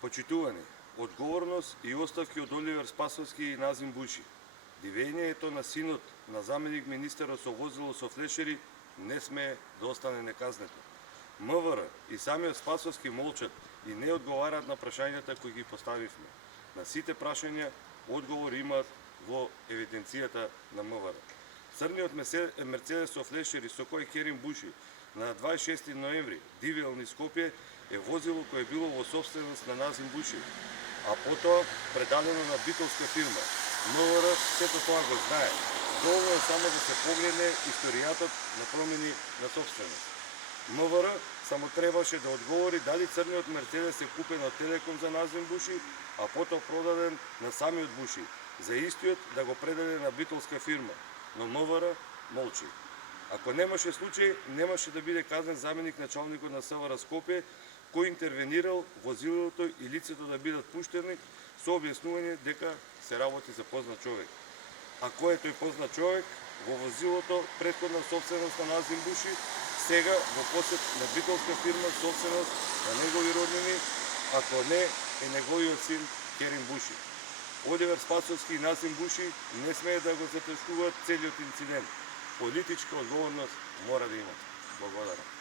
Почитувани, одговорност и оставки од Оливер Спасовски и Назим Буши. Дивењето на синот на заменик министерот со возило со флешери не смее да остане неказнето. МВР и самиот Спасовски молчат и не одговараат на прашањата кои ги поставивме. На сите прашања одговор имаат во евиденцијата на МВР. Црниот Мерцедес со флешери со кој Керим Буши на 26 ноември дивел низ Скопје е возило кое било во собственост на Назим Буши, а потоа предадено на битолска фирма. МВР сето тоа го знае. Доволно е само да се погледне историјатот на промени на собственост. МВР само требаше да одговори дали црниот Мерцедес е купен од Телеком за Назим Буши, а потоа продаден на самиот Буши, за истиот да го предаде на битолска фирма, но МВР молчи. Ако немаше случај, немаше да биде казнен заменик началникот на СВР Скопје, кој интервенирал возилото и лицето да бидат пуштени со објаснување дека се работи за познат човек. А кој е тој познат човек? Во возилото претходна собственост на Назим Буши, сега во посед на битолска фирма собственост на негови роднини, ако не е неговиот син Керим Буши. Оливер Спасовски и Назим Буши не смеат да го затешкуваат целиот инцидент. Политичка одговорност мора да имат. Благодарам.